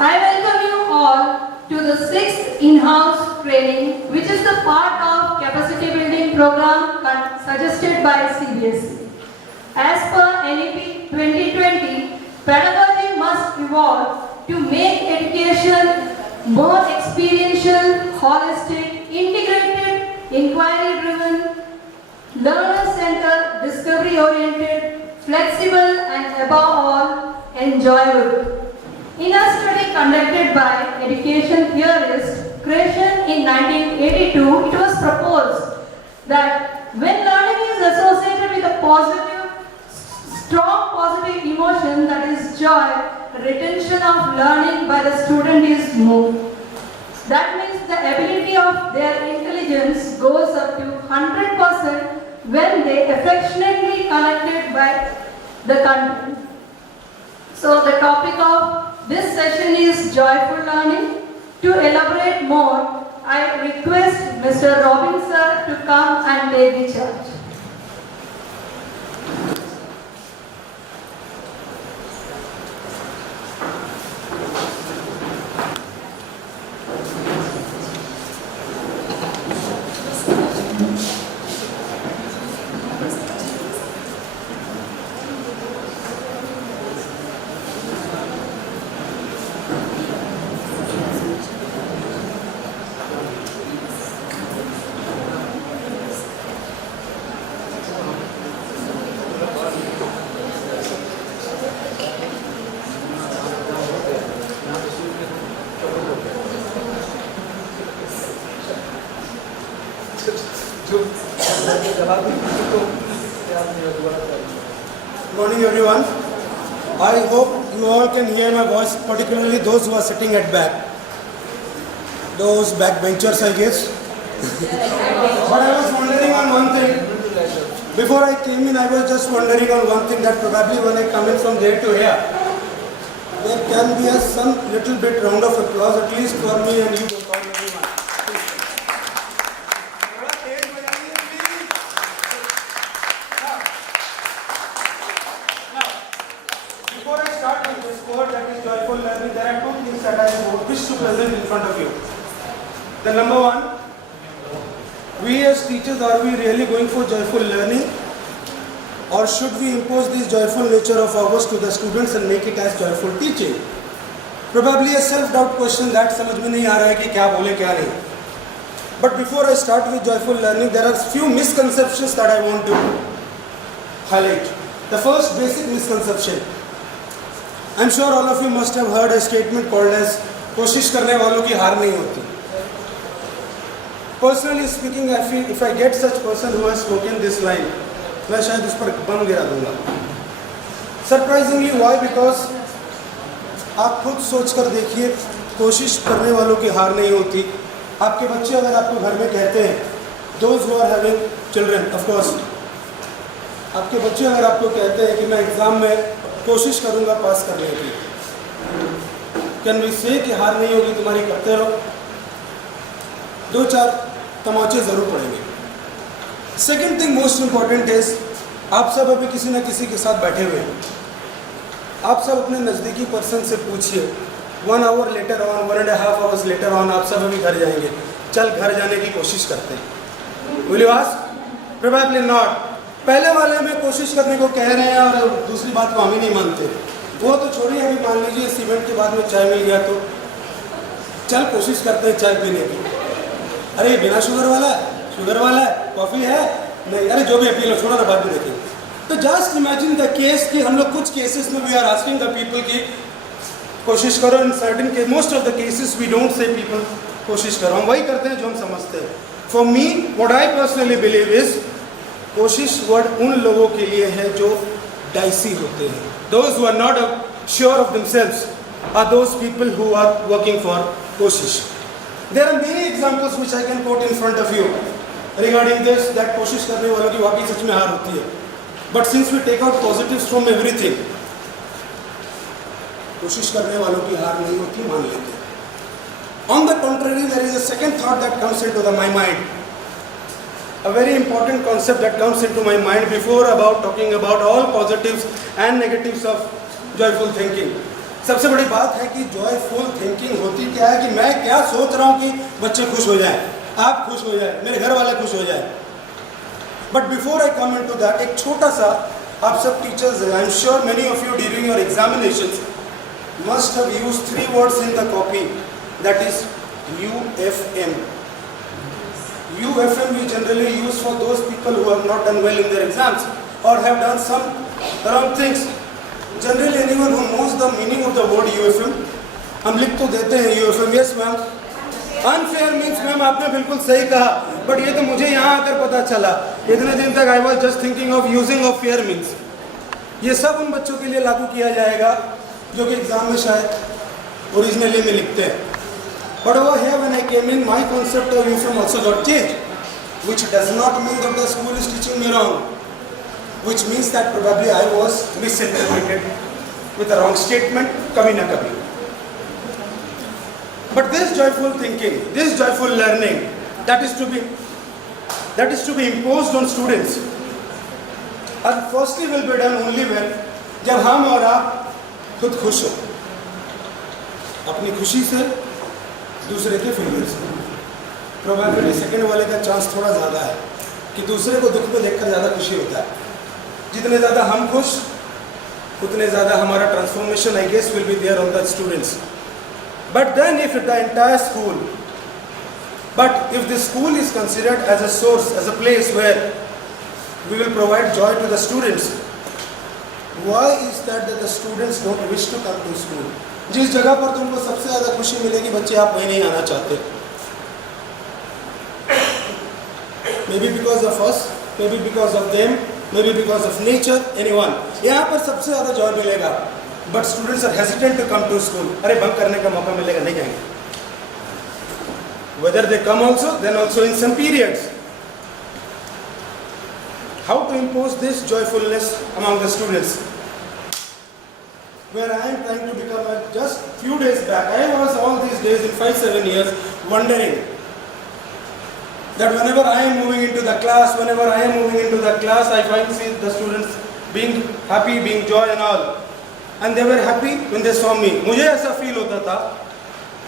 I welcome you all to the 6th in-house training, which is the part of capacity building program suggested by CBSE. As per NEP 2020, pedagogy must evolve to make education more experiential, holistic, integrated, inquiry-driven, learner-centered, discovery-oriented, flexible, and above all, enjoyable. In a study conducted by education theorist Creation in 1982, it was proposed that when learning is associated with a strong positive emotion, that is joy, retention of learning by the student is more. That means the ability of their intelligence goes up to 100% when they affectionately connected by the content. So the topic of this session is joyful learning. To elaborate more, I request Mr. Robin sir to come and take the charge. Good morning everyone. I hope you all can hear my voice, particularly those who are sitting at back. Those backbenchers, I guess. But I was wondering on one thing. Before I came in, I was just wondering on one thing, that probably when I come in from there to here, there can be some little bit round of applause, at least for me and you, Bokaro, everyone. Before I start with this word, that is joyful learning, there are two things that I wish to present in front of you. The number one, we as teachers, are we really going for joyful learning, or should we impose this joyful nature of ours to the students and make it as joyful teaching? Probably a self-doubt question that समझ में नहीं आ रहा है कि क्या बोले क्या नहीं. But before I start with joyful learning, there are few misconceptions that I want to highlight. The first basic misconception. I'm sure all of you must have heard a statement called as कोशिश करने वालों की हार नहीं होती. Personally speaking, I feel if I get such person who has spoken this line, मैं शायद उस पर बम गिरा दूंगा. Surprisingly, why? Because आप खुद सोच कर देखिए, कोशिश करने वालों की हार नहीं होती. आपके बच्चे अगर आपको घर में कहते हैं, those who are having children, of course, आपके बच्चे अगर आपको कहते हैं कि मैं एग्ज़ाम में कोशिश करूंगा पास करने की, कैन वी से कि हार नहीं होगी, तुम्हारी करते रहो, दो चार तमाचे ज़रूर पड़ेंगे. Second thing most important is, आप सब अभी किसी न किसी के साथ बैठे हुए हैं. आप सब अपने नज़दीकी पर्सन से पूछिए, 1 hour later on, 1.5 hours later on, आप सब अभी घर जाएंगे, चल घर जाने की कोशिश करते हैं. Will you ask? Probably not. पहले वाले में कोशिश करने को कह रहे हैं और दूसरी बात को हम ही नहीं मानते. वो तो छोड़िए, अभी मान लीजिए इस इवेंट के बाद में चाय मिल गया तो चल कोशिश करते हैं चाय पीने की. अरे बिना शुगर वाला है, शुगर वाला है, कॉफ़ी है नहीं, अरे जो भी है पी लो, छोड़ो ना बाद में देखेंगे. तो जस्ट इमेजिन द केस कि हम लोग कुछ केसेस में we are asking the people की कोशिश करो. In certain case, most of the cases we don't say people कोशिश करो. हम वही करते हैं जो हम समझते हैं. For me, what I personally believe is, कोशिश वर्ड उन लोगों के लिए है जो डाइसी होते हैं. Those who are not sure of themselves are those people who are working for कोशिश. There are many examples which I can quote in front of you regarding this, that कोशिश करने वालों की वाकई सच में हार होती है. But since we take out positives from everything, कोशिश करने वालों की हार नहीं होती, मान लेते. On the contrary, there is a second thought that comes into my mind. A very important concept that comes into my mind before about talking about all positives and negatives of joyful thinking. सबसे बड़ी बात है कि joyful thinking होती क्या है कि मैं क्या सोच रहा हूँ कि बच्चे खुश हो जाएं, आप खुश हो जाए, मेरे घर वाले खुश हो जाए. But before I come into that, एक छोटा सा, आप सब teachers, I am sure many of you during your examinations must have used 3 words in the copy, that is UFM. UFM we generally use for those people who have not done well in their exams or have done some wrong things. Generally anyone who knows the meaning of the word UFM, हम लिख तो देते हैं UFM. yes ma'am. Unfair means ma'am आपने बिल्कुल सही कहा, but ये तो मुझे यहाँ आकर पता चला. इतने दिन तक I was just thinking of using of fair means. ये सब उन बच्चों के लिए लागू किया जाएगा जो कि एग्जाम में शायद ओरिजिनली में लिखते हैं. But over here when I came in, my concept of यूफेम also got changed, which does not mean that the school is teaching me wrong, which means that probably I was misinterpreted with a wrong statement कभी ना कभी. But this joyful thinking, this joyful learning, that is to be imposed on students. And firstly will be done only when जब हम और आप खुद खुश हो, अपनी खुशी से, दूसरे के फेलियर से. प्रोबेबिलिटी सेकंड वाले का चांस थोड़ा ज़्यादा है कि दूसरे को दुख में देखकर ज़्यादा खुशी होता है. जितने ज़्यादा हम खुश, उतने ज़्यादा हमारा transformation I guess will be there on the students. But then if the entire school, but if the school is considered as a source, as a place where we will provide joy to the students, why is that the students don't wish to come to school? जिस जगह पर तुमको सबसे ज़्यादा खुशी मिलेगी, बच्चे आप वहीं नहीं आना चाहते. Maybe because of us, maybe because of them, maybe because of nature, anyone. यहाँ पर सबसे ज़्यादा joy मिलेगा. But students are hesitant to come to school. अरे बंक करने का मौका मिलेगा, नहीं जाएंगे. Whether they come also, then also in some periods. How to impose this joyfulness among the students? Where I am trying to become, just few days back, I was all these days in 5-7 years wondering that whenever I am moving into the class, I find the students being happy, being joy and all. And they were happy when they saw me. मुझे ऐसा feel होता था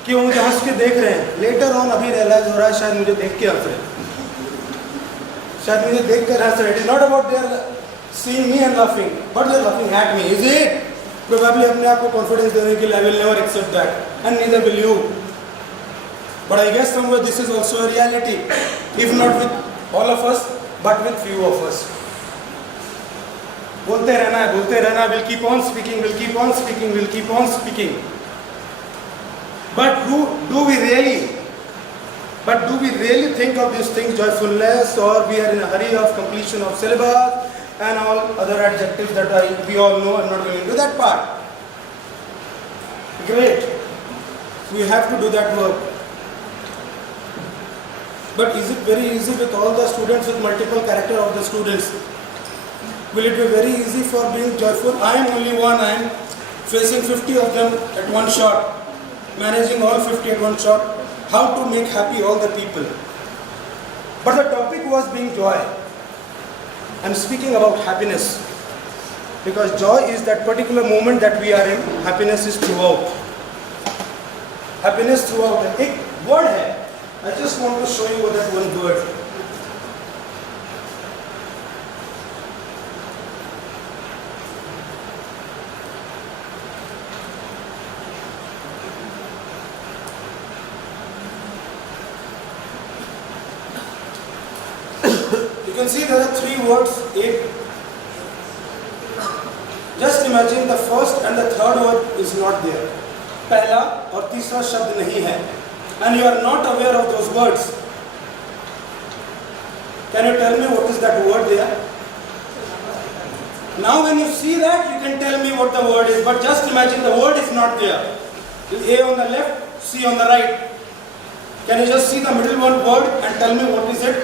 कि वो मुझे हंस के देख रहे हैं. लेटर ऑन अभी रियलाइज हो रहा है शायद मुझे देख के हंस रहे हैं, शायद मुझे देख कर हंस रहे हैं. It is not about they are seeing me and laughing, but they are laughing at me. Is it? Probably अपने आप को कॉन्फिडेंस देने के लिए I will never accept that and neither will you. But I guess somewhere this is also a reality, if not with all of us but with few of us. बोलते रहना, will keep on speaking, will keep on speaking. But do we really think of these things, joyfulness, or we are in a hurry of completion of syllabus and all other adjectives that we all know? I'm not going into that part. Great. We have to do that work. But is it very easy with all the students, with multiple character of the students? Will it be very easy for being joyful? I am only one. I am facing 50 of them at one shot, managing all 50 at one shot. How to make happy all the people? But the topic was being joy. I am speaking about happiness, because joy is that particular moment that we are in. Happiness is throughout. Happiness throughout. एक word है. I just want to show you that one word. You can see there are 3 words. Just imagine the first and the third word is not there. पहला और तीसरा शब्द नहीं है. And you are not aware of those words. Can you tell me what is that word there? Now when you see that, you can tell me what the word is. But just imagine the word is not there. A on the left, C on the right. Can you just see the middle one word and tell me what is it?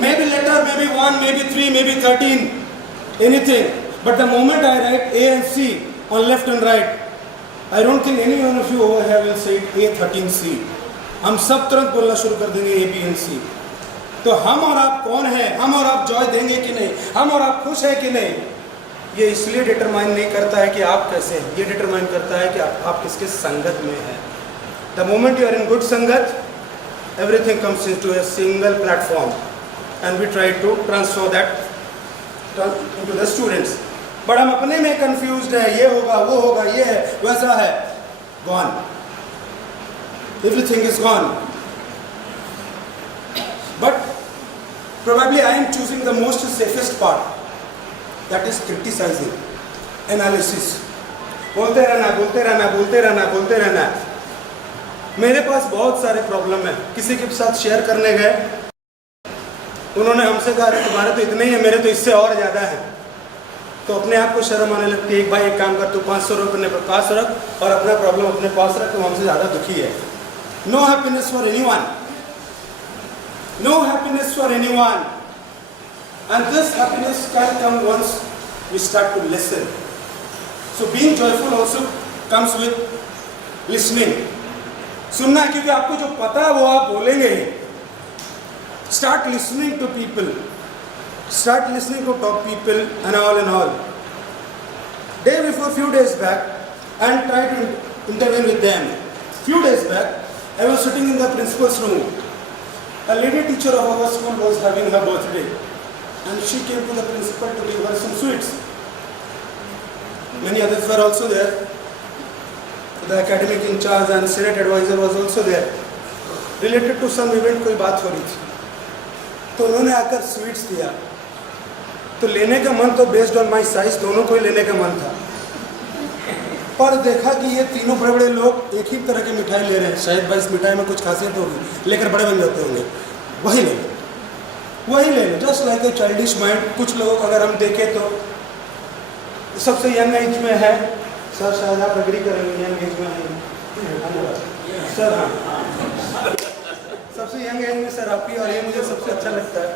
Maybe letter, maybe 1, maybe 3, maybe 13, anything. But the moment I write A and C on left and right, I don't think any one of you over here will say A13C. हम सब तुरंत बोलना शुरू कर देंगे A, B and C. तो हम और आप कौन हैं? हम और आप जॉय देंगे कि नहीं? हम और आप खुश हैं कि नहीं? ये इसलिए डिटरमाइन नहीं करता है कि आप कैसे हैं, ये डिटरमाइन करता है कि आप किसके संगत में हैं. The moment you are in good संगत, everything comes into a single platform and we try to transfer that into the students. But हम अपने में confused है, ये होगा, वो होगा, ये है, वैसा है, gone. Everything is gone. But probably I am choosing the most safest part, that is criticizing, analysis. बोलते रहना, बोलते रहना, बोलते रहना, बोलते रहना. मेरे पास बहुत सारे प्रॉब्लम है. किसी के साथ शेयर करने गए, उन्होंने हमसे कहा तुम्हारे तो इतने ही है, मेरे तो इससे और ज़्यादा है. तो अपने आप को शर्म आने लगती है. एक भाई एक काम कर, तू 500 रुपये अपने पास रख और अपना प्रॉब्लम अपने पास रख, तो हमसे ज़्यादा दुखी है. No happiness for anyone, no happiness for anyone. And this happiness can come once we start to listen. So being joyful also comes with listening. सुनना है, क्योंकि आपको जो पता है वो आप बोलेंगे ही. Start listening to people, start listening to top people and all and all. Day before, few days back, and try to intervene with them. Few days back, I was sitting in the principal's room. A lady teacher of our school was having her birthday, and she came to the principal to give her some sweets. Many others were also there. The academic in charge and senate advisor was also there. Related to some event कोई बात हो रही थी, तो उन्होंने आकर sweets दिया. तो लेने का मन तो बेस्ड ऑन माई साइज दोनों को ही लेने का मन था, पर देखा कि ये तीनों बड़े बड़े लोग एक ही तरह की मिठाई ले रहे हैं. शायद भाई इस मिठाई में कुछ खासियत होगी, लेकर बड़े बन जाते होंगे. वही ले लो, वही ले लो. Just like a childish mind. कुछ लोग अगर हम देखें तो सबसे यंग एज में है सर, शायद आप एग्री करेंगे, यंग एज में है सर. हाँ, सबसे यंग एज में सर आप ही, और ये मुझे सबसे अच्छा लगता है.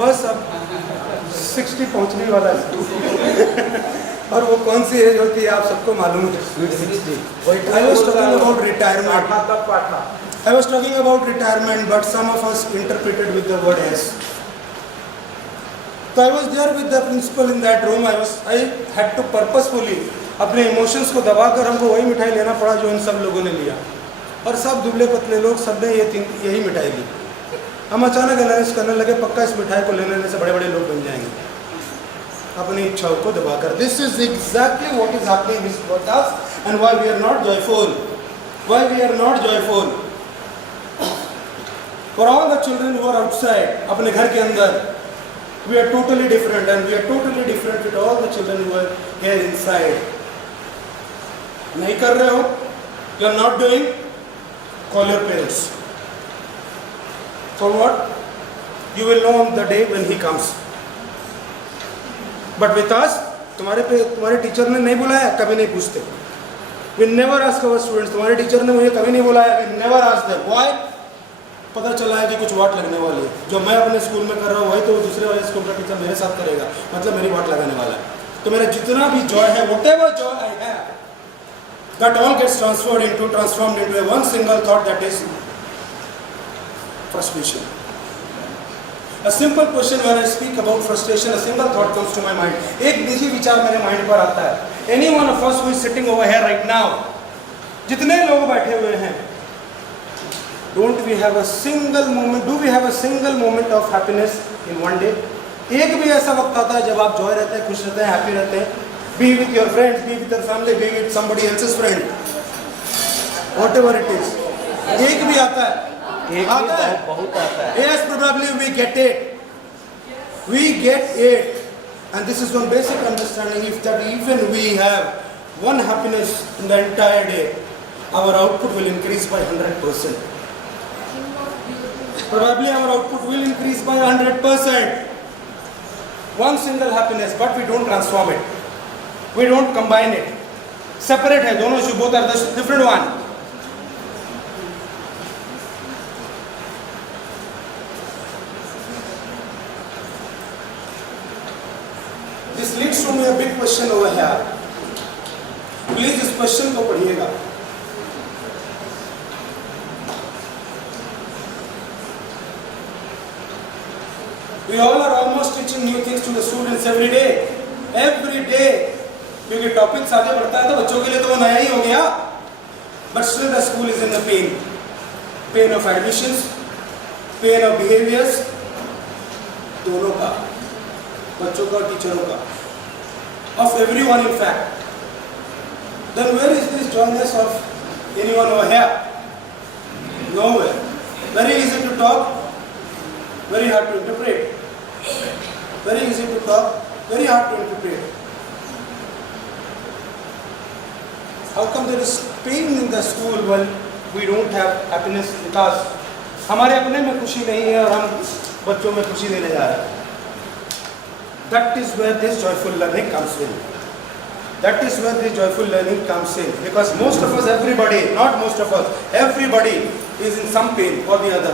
बस अब 60 पहुंचने वाला है. और वो कौन सी एज होती है आप सबको मालूम है. I was talking about retirement. I was talking about retirement, but some of us interpreted with the word as. So I was there with the principal in that room. I had to purposefully अपने emotions को दबाकर हमको वही मिठाई लेना पड़ा जो इन सब लोगों ने लिया. और सब दुबले पतले लोग, सब ने यही मिठाई ली. हम अचानक एनालिसिस करने लगे, पक्का इस मिठाई को लेने से बड़े बड़े लोग बन जाएंगे अपनी इच्छाओं को दबाकर. This is exactly what is happening with us and why we are not joyful. Why we are not joyful. For all the children who are outside, अपने घर के अंदर, we are totally different, and we are totally different with all the children who are here inside. नहीं कर रहे हो, you are not doing, call your parents. For what? You will know on the day when he comes. But with us, तुम्हारे teacher ने नहीं बुलाया, कभी नहीं पूछते. We never ask our students, तुम्हारे टीचर ने मुझे कभी नहीं बुलाया. We never ask them. Why? पता चला है कि कुछ वाट लगने वाली है. जो मैं अपने स्कूल में कर रहा हूँ वही तो दूसरे वाले स्कूल का टीचर मेरे साथ करेगा, मतलब मेरी वाट लगाने वाला है. तो मेरा जितना भी जॉय है, whatever joy I have, that all gets transformed into a one single thought, that is frustration. A simple question when I speak about frustration, a single thought comes to my mind. एक निजी विचार मेरे mind पर आता है. Any one of us who is sitting over here right now, जितने लोग बैठे हुए हैं, don't we have a single moment, do we have a single moment of happiness in one day? एक भी ऐसा वक्त आता है जब आप जॉय रहते हैं, खुश रहते हैं, हैप्पी रहते हैं? Be with your friends, be with your family, be with somebody else's friend, whatever it is. एक भी आता है? आता है, बहुत आता है. Yes, probably we get it. We get it. And this is one basic understanding, if that even we have one happiness in the entire day, our output will increase by 100%. Probably our output will increase by 100%. One single happiness, but we don't transform it. We don't combine it. Separate है दोनों, both are the different one. This leads to me a big question over here. Please इस question को पढ़िएगा. We all are almost teaching new things to the students every day. Every day, क्योंकि topics आगे बढ़ता है तो बच्चों के लिए तो वो नया ही हो गया, but still the school is in the pain of admissions, pain of behaviours, दोनों का, बच्चों का और टीचरों का, of everyone in fact. Then where is this joyness of anyone over here? Nowhere. Very easy to talk, very hard to interpret. Very easy to talk, very hard to interpret. How come there is pain in the school when we don't have happiness with us? हमारे अपने में खुशी नहीं है और हम बच्चों में खुशी देने जा रहे हैं. That is where this joyful learning comes in. That is where this joyful learning comes in. Because most of us, everybody, not most of us, everybody is in some pain or the other.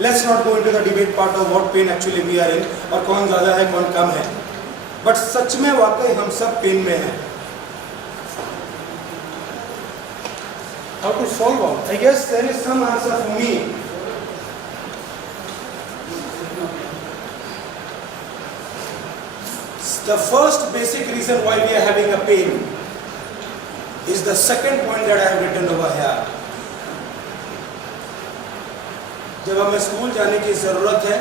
Let's not go into the debate part of what pain actually we are in और कौन ज़्यादा है कौन कम है. But सच में वाकई हम सब पेन में हैं. How to solve out? I guess there is some answer for me. The first basic reason why we are having a pain is the second point that I have written over here. जब हमें school जाने की ज़रूरत है,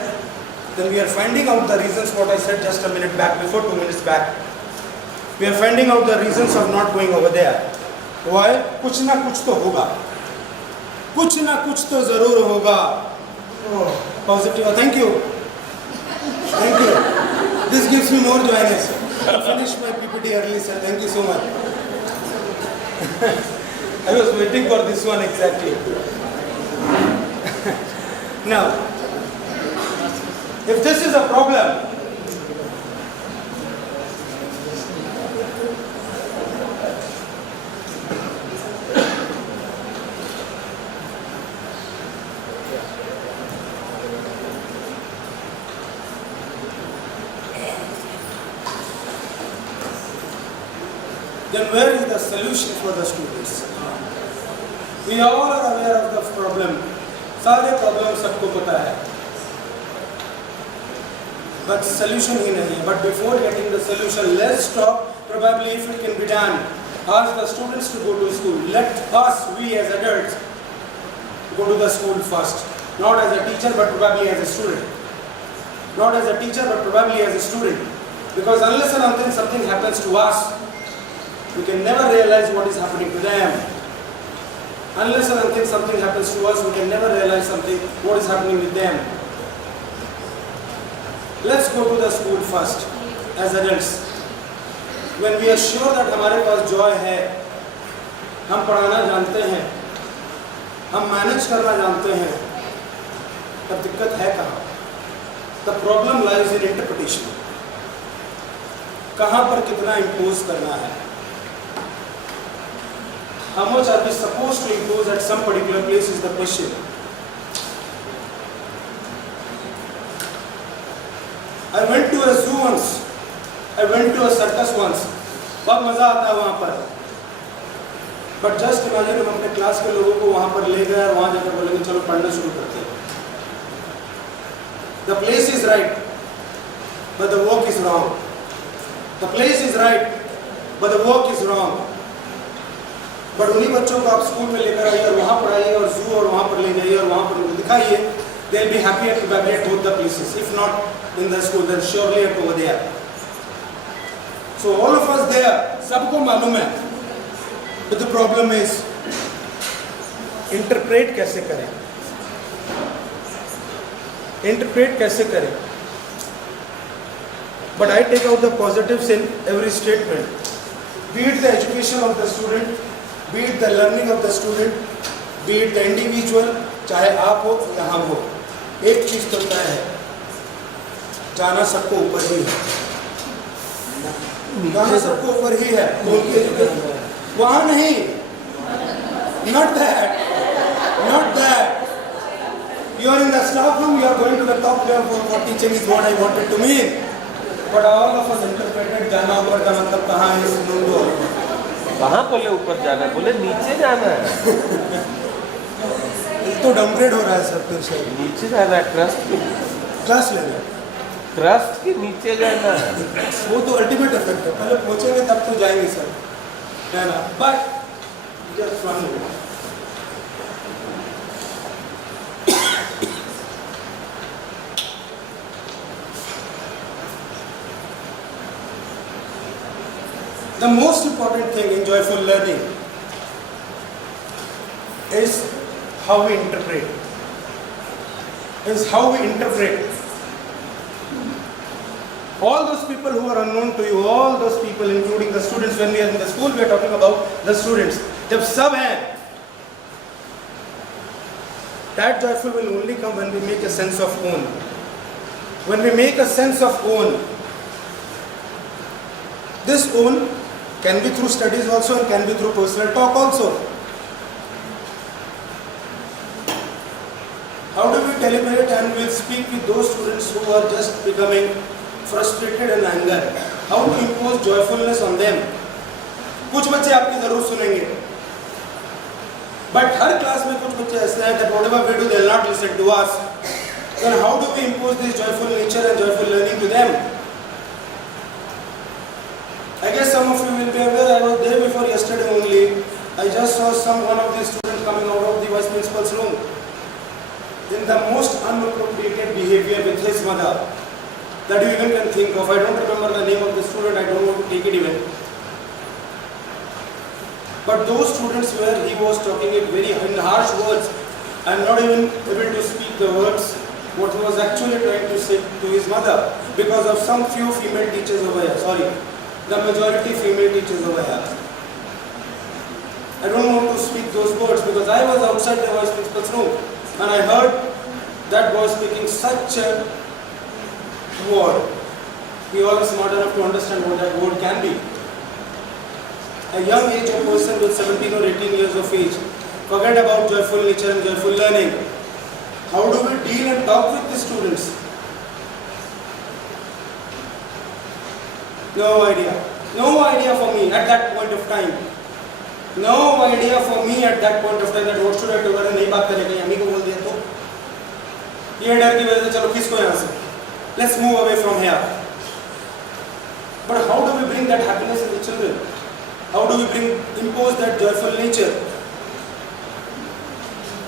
then we are finding out the reasons what I said just a minute back, before 2 minutes back. We are finding out the reasons of not going over there. Why? कुछ ना कुछ तो होगा, कुछ ना कुछ तो ज़रूर होगा. Oh, positive. Thank you. Thank you. This gives me more joyness. I finished my PPT early, sir. Thank you so much. I was waiting for this one exactly. Now, if this is a problem, then where is the solution for the students? We all are aware of the problem. सारे problem सबको पता है, but solution ही नहीं है. But before getting the solution, let's talk. Probably if it can be done, ask the students to go to school. Let us, we as adults, go to the school first. Not as a teacher, but probably as a student. Not as a teacher, but probably as a student. Because unless and until something happens to us, we can never realize what is happening to them. Unless and until something happens to us, we can never realize what is happening with them. Let's go to the school first, as adults. When we are sure that हमारे पास joy है, हम पढ़ाना जानते हैं, हम manage करना जानते हैं, तब दिक्कत है कहाँ? The problem lies in interpretation. कहाँ पर कितना impose करना है? How much are we supposed to impose at some particular place is the question. I went to a zoo once. I went to a circus once. बहुत मज़ा आता है वहाँ पर. But just imagine हम अपने क्लास के लोगों को वहाँ पर ले गए और वहाँ जाकर बोलेंगे चलो पढ़ना शुरू करते हैं. The place is right, but the work is wrong. The place is right, but the work is wrong. But उन्हीं बच्चों को आप स्कूल में लेकर आइए और वहाँ पढ़ाइए और जू और वहाँ पर ले जाइए और वहाँ पर दिखाइए. They will be happy at both the places. If not in the school, then surely at over there. So all of us there, सबको मालूम है. But the problem is, interpret कैसे करें? Interpret कैसे करें? But I take out the positives in every statement. Be it the education of the student, be it the learning of the student, be it the individual, चाहे आप हो या हम हो, एक चीज तो तय है, जाना सबको ऊपर ही है. जाना सबको ऊपर ही है. वहाँ नहीं. Not that. Not that. You are in the staff room. You are going to the top level for teaching is what I wanted to mean. But all of us interpreted जाना ऊपर का मतलब कहाँ है? सुन दो. कहाँ बोले ऊपर जाना है? बोले नीचे जाना है. ये तो डाउनग्रेड हो रहा है सर. फिर से नीचे जाना है. ट्रस्ट क्लास ले रहे. क्रस्ट के नीचे जाना है। वो तो अल्टीमेट इफेक्ट है, पहले पहुंचेंगे तब तो जाएंगे सर, है ना। But just one minute, the most important thing in joyful learning is how we interpret. All those people who are unknown to you, all those people including the students, when we are in the school we are talking about the students, जब सब हैं, that joyful will only come when we make a sense of own. When we make a sense of own, this own can be through studies also and can be through personal talk also. How do we deliberate and we'll speak with those students who are just becoming frustrated and anger? How to impose joyfulness on them? कुछ बच्चे आपकी जरूर सुनेंगे, but her class में कुछ बच्चे ऐसे हैं that whatever we do they will not listen to us. Then how do we impose this joyful nature and joyful learning to them? I guess some of you will be aware, I was there before yesterday only. I just saw one of these students coming out of the vice principal's room in the most unappropriated behavior with his mother that you even can think of. I don't remember the name of the student, I don't want to take it even. But those students where he was talking it very in harsh words, I am not even able to speak the words what he was actually trying to say to his mother because of some few female teachers over here. Sorry, the majority female teachers over here. I don't want to speak those words because I was outside the vice principal's room and I heard that boy speaking such a word. We all are smart enough to understand what that word can be. A young age of person with 17 or 18 years of age, forget about joyful nature and joyful learning. How do we deal and talk with the students? No idea. No idea for me at that point of time. No idea for me at that point of time that what should I do अगर नहीं बात करेंगे अम्मी को बोल दिया तो ये डर की वजह से चलो किसको यहाँ से let's move away from here. But how do we bring that happiness in the children? How do we impose that joyful nature?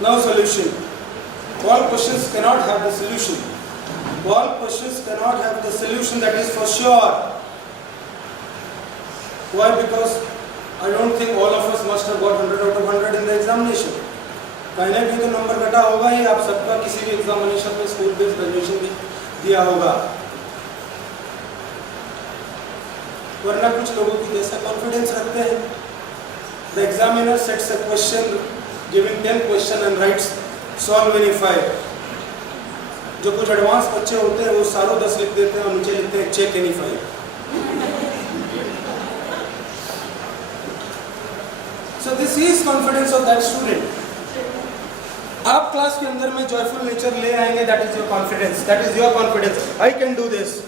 Now solution. All questions cannot have the solution. All questions cannot have the solution, that is for sure. Why? Because I don't think all of us must have got 100 out of 100 in the examination. कहीं ना कहीं तो number घटा होगा ही, आप सबका किसी भी एग्जामिनेशन में स्कूल बेस्ड ग्रेजुएशन भी दिया होगा, वरना कुछ लोगों की जैसा कॉन्फिडेंस रखते हैं. The examiner sets a question, giving 10 question and writes solve any 5. जो कुछ एडवांस बच्चे होते हैं वो सारों 10 लिख देते हैं और नीचे लिखते हैं check any 5. So this is confidence of that student. आप क्लास के अंदर में joyful nature ले आएंगे, that is your confidence. That is your confidence. I can do this.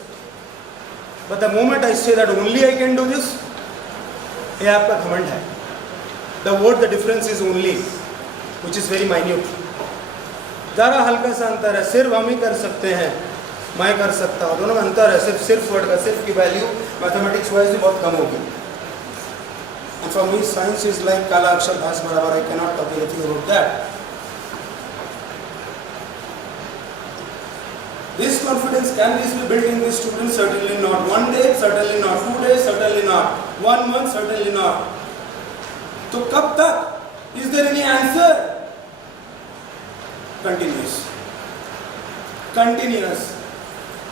But the moment I say that only I can do this, ये आपका घमंड है. The word, the difference is only, which is very minute. ज़रा हल्का सा अंतर है. सिर्फ हम ही कर सकते हैं, मैं कर सकता हूँ, दोनों में अंतर है. सिर्फ वर्ड का, सिर्फ की वैल्यू मैथमेटिक्स वाइज भी बहुत कम होगी. And for me, science is like काला अक्षर घास बराबर. I cannot talk anything about that. This confidence can this be built in the students? Certainly not. 1 day, certainly not. 2 days, certainly not. 1 month, certainly not. तो कब तक? Is there any answer? Continuous. Continuous.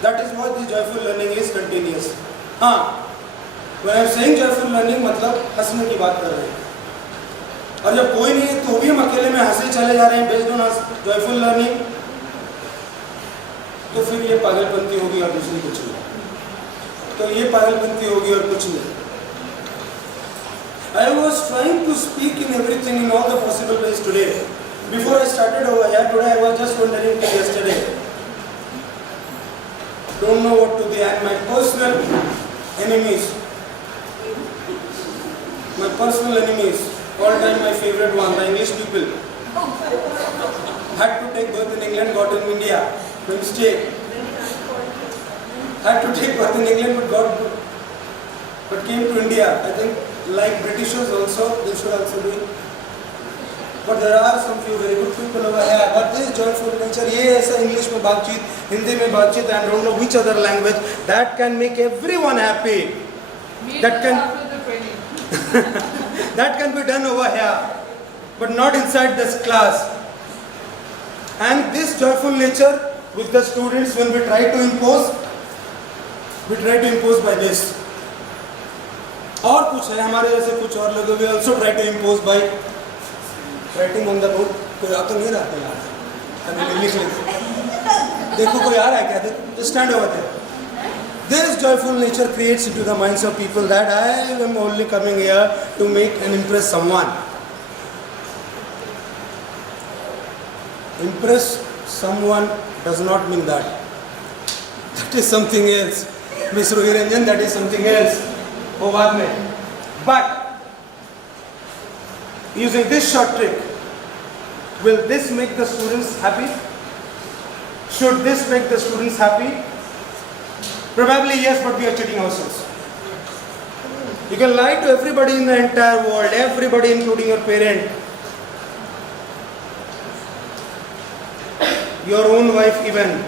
That is what the joyful learning is, continuous. हाँ, when I am saying joyful learning मतलब हंसने की बात कर रहे हैं. और जब कोई नहीं है तो भी हम अकेले में हंसे चले जा रहे हैं based on joyful learning, तो फिर ये पागलपंती होगी और दूसरी कुछ नहीं. तो ये पागलपंती होगी और कुछ नहीं. I was trying to speak in everything in all the possible ways today. Before I started over here today, I was just wondering till yesterday. Don't know what to do. And my personal enemies, all time my favorite one, the English people. Had to take birth in England, got in India. Mistake. had to take birth in England, but came to India. I think like Britishers also, they should also be. But there are some few very good people over here. But this joyful nature, ये ऐसा English में बातचीत, हिंदी में बातचीत, and don't know which other language, that can make everyone happy. That can after the training. that can be done over here, but not inside this class. And this joyful nature with the students, when we try to impose by this. और कुछ है हमारे जैसे कुछ और लोग भी also try to impose by writing on the board. कोई आ तो नहीं रहा है यार, अभी इंग्लिश में देखो कोई आ रहा है क्या? देखो stand over there. This joyful nature creates into the minds of people that I am only coming here to make and impress someone. Impress someone does not mean that. That is something else. Miss Rohi Ranjan, that is something else. वो बाद में. But using this short trick, will this make the students happy? Should this make the students happy? Probably yes, but we are cheating ourselves. You can lie to everybody in the entire world, everybody including your parent, your own wife even,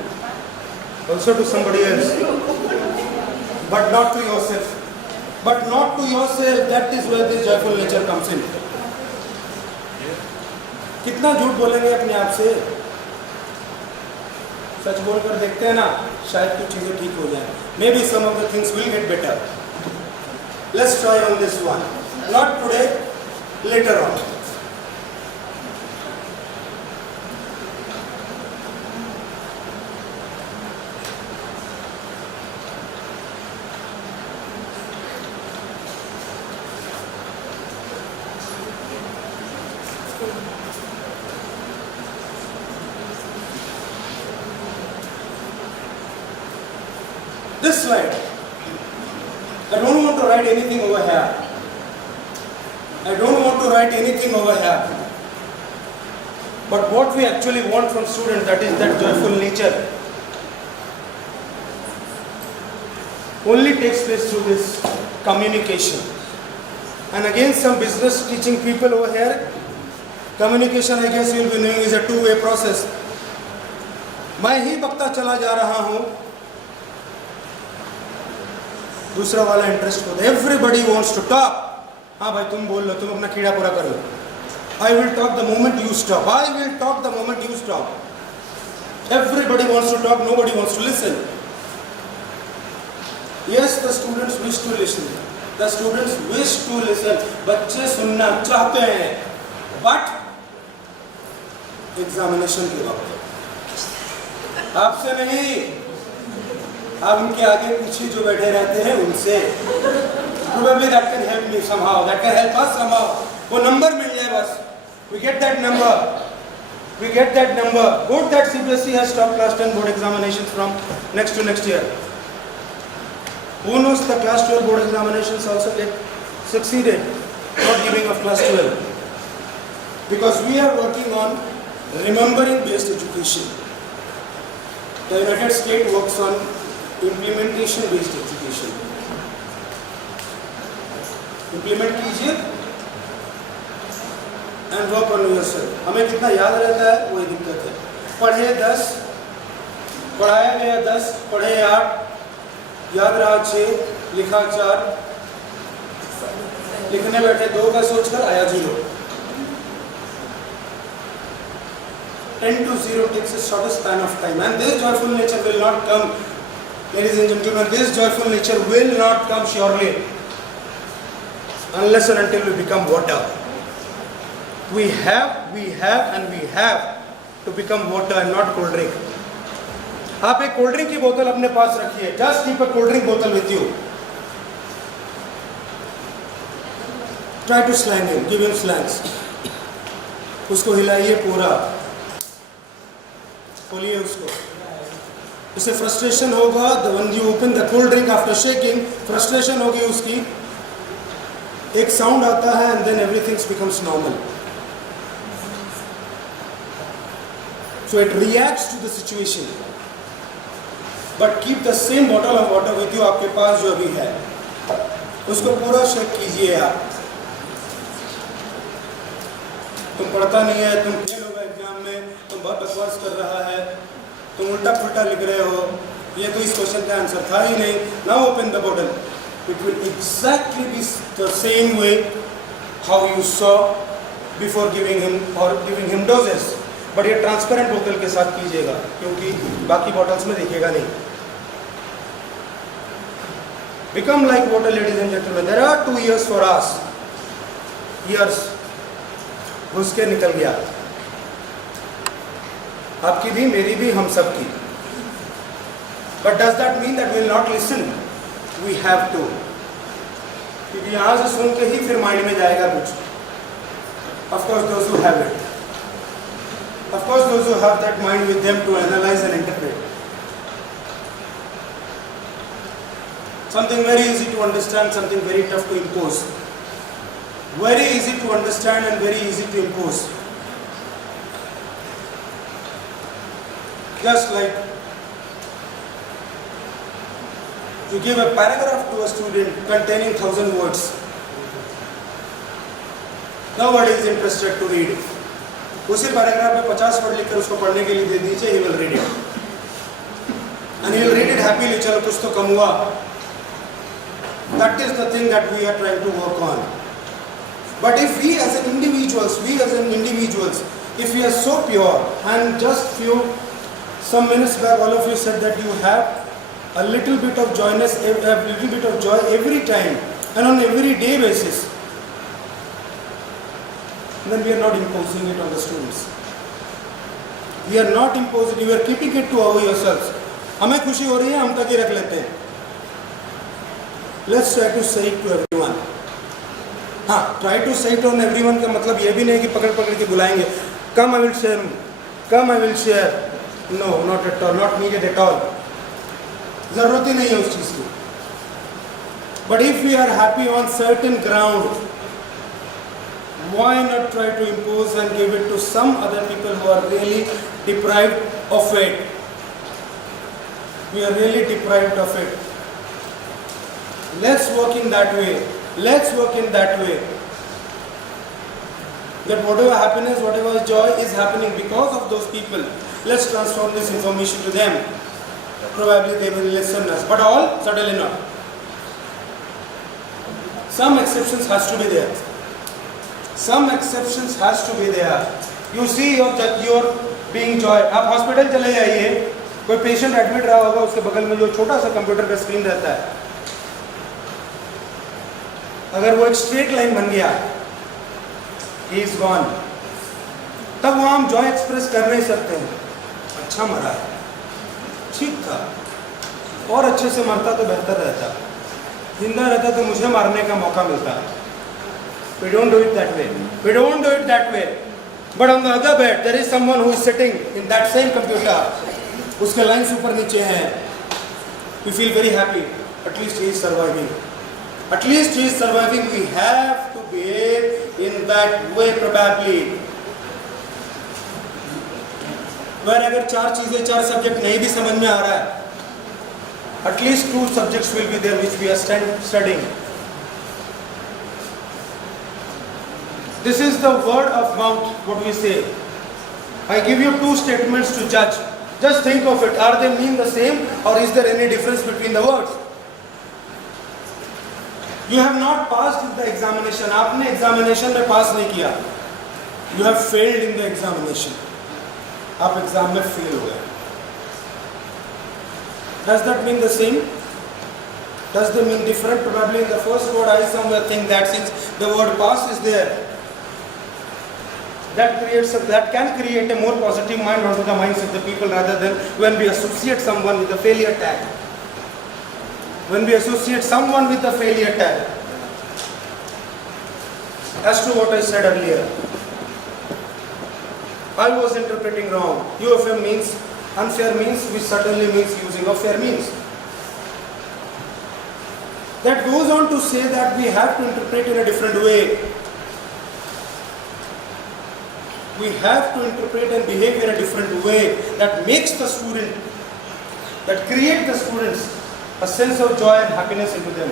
also to somebody else, but not to yourself. But not to yourself, that is where this joyful nature comes in. कितना झूठ बोलेंगे अपने आप से? सच बोलकर देखते हैं ना, शायद कुछ चीजें ठीक हो जाए. Maybe some of the things will get better. Let's try on this one. Not today, later on. This slide, I don't want to write anything over here. I don't want to write anything over here. But what we actually want from students, that is that joyful nature, only takes place through this communication. And again, some business teaching people over here, communication, I guess you will be knowing, is a two-way process. मैं ही बकता चला जा रहा हूँ, दूसरा वाला interest होता है. Everybody wants to talk. हाँ भाई तुम बोल लो, तुम अपना कीड़ा पूरा कर लो. I will talk the moment you stop. I will talk the moment you stop. Everybody wants to talk, nobody wants to listen. Yes, the students wish to listen. The students wish to listen. बच्चे सुनना चाहते हैं, but examination के वक्त आपसे नहीं, आप उनके आगे पीछे जो बैठे रहते हैं उनसे. Probably that can help me somehow. That can help us somehow. वो नंबर मिल जाए बस. We get that number. We get that number. Good that CBSE has stopped class 10 board examinations from next to next year. Who knows the class 12 board examinations also get succeeded not giving of class 12. Because we are working on remembering based education. The United States works on implementation based education. Implement कीजिए and work on yourself. हमें कितना याद रहता है वही दिक्कत है. पढ़े 10, पढ़ाया गया 10, पढ़े 8, याद रहा 6, लिखा 4, लिखने बैठे 2 का सोचकर आया 0. 10 to 0 takes a shorter span of time, and this joyful nature will not come. Ladies and gentlemen, this joyful nature will not come surely unless and until we become water. We have to become water and not cold drink. आप एक cold drink की बोतल अपने पास रखिए. Just keep a cold drink bottle with you. Try to slang him, give him slangs. उसको हिलाइए पूरा, खोलिए उसको. इससे फ्रस्ट्रेशन होगा. when you open the cold drink after shaking, frustration होगी उसकी. एक साउंड आता है and then everything becomes normal. So it reacts to the situation. But keep the same bottle of water with you, आपके पास जो अभी है उसको पूरा शेक कीजिए आप। तुम पढ़ता नहीं है, तुम फेल हो गए एग्जाम में, तुम बहुत बकवास कर रहा है, तुम उल्टा पुल्टा लिख रहे हो, ये तो इस क्वेश्चन का आंसर था ही नहीं। Now open the bottle, it will exactly be the same way how you saw before giving him doses, but ये ट्रांसपेरेंट बोतल के साथ कीजिएगा क्योंकि बाकी बॉटल्स में दिखेगा नहीं। Become like water ladies and gentleman, there are 2 years for us, years घुस के निकल गया, आपकी भी, मेरी भी, हम सब की। But does that mean that we will not listen? We have to, क्योंकि यहाँ से सुन के ही फिर माइंड में जाएगा कुछ। Of course, those who have it. Of course, those who have that mind with them to analyze and interpret. Something very easy to understand, something very tough to impose. Very easy to understand and very easy to impose. Just like you give a paragraph to a student containing 1000 words. Nobody is interested to read. उसी paragraph में 50 word लिखकर उसको पढ़ने के लिए दे दीजिए, he will read it. And he will read it happily, चलो कुछ तो कम हुआ. That is the thing that we are trying to work on. But if we as individuals, if we are so pure, and just some minutes back all of you said that you have a little bit of joyness, a little bit of joy every time and on every day basis, then we are not imposing it on the students. We are not imposing, we are keeping it to ourselves. हमें खुशी हो रही है, हम तक ही रख लेते हैं. Let's try to say it to everyone. हाँ, try to say it on everyone का मतलब ये भी नहीं कि पकड़ पकड़ के बुलाएंगे. Come, I will share. Come, I will share. No, not at all, not needed at all. ज़रूरत ही नहीं है उस चीज़ की. But if we are happy on certain ground, why not try to impose and give it to some other people who are really deprived of it? We are really deprived of it. Let's work in that way. Let's work in that way. That whatever happiness, whatever joy is happening because of those people, let's transform this information to them. Probably they will listen us, but all certainly not. Some exceptions has to be there. Some exceptions has to be there. You see your being joy. आप hospital चले जाइए, कोई patient admit रहा होगा, उसके बगल में जो छोटा सा कंप्यूटर का स्क्रीन रहता है, अगर वो एक स्ट्रेट लाइन बन गया, he is gone, तब वहाँ हम जॉय एक्सप्रेस कर नहीं सकते हैं. अच्छा मरा है, ठीक था, और अच्छे से मरता तो बेहतर रहता, जिंदा रहता तो मुझे मारने का मौका मिलता. We don't do it that way. We don't do it that way. But on the other bed, there is someone who is sitting in that same computer. उसके लाइन्स ऊपर नीचे हैं. We feel very happy. At least he is surviving. At least he is surviving. We have to behave in that way probably. Where अगर 4 चीजें 4 subject नहीं भी समझ में आ रहा है, at least 2 subjects will be there which we are studying. This is the word of mouth, what we say. I give you 2 statements to judge. Just think of it. Are they mean the same or is there any difference between the words? You have not passed in the examination. आपने examination में pass नहीं किया. You have failed in the examination. आप exam में fail हो गए. Does that mean the same? Does that mean different? Probably in the first word I somewhere think that since the word pass is there, that can create a more positive mind onto the minds of the people rather than when we associate someone with the failure tag. When we associate someone with the failure tag. As to what I said earlier, I was interpreting wrong. UFM means unfair means, which certainly means using of fair means. That goes on to say that we have to interpret in a different way. We have to interpret and behave in a different way that makes the student that create the students a sense of joy and happiness into them.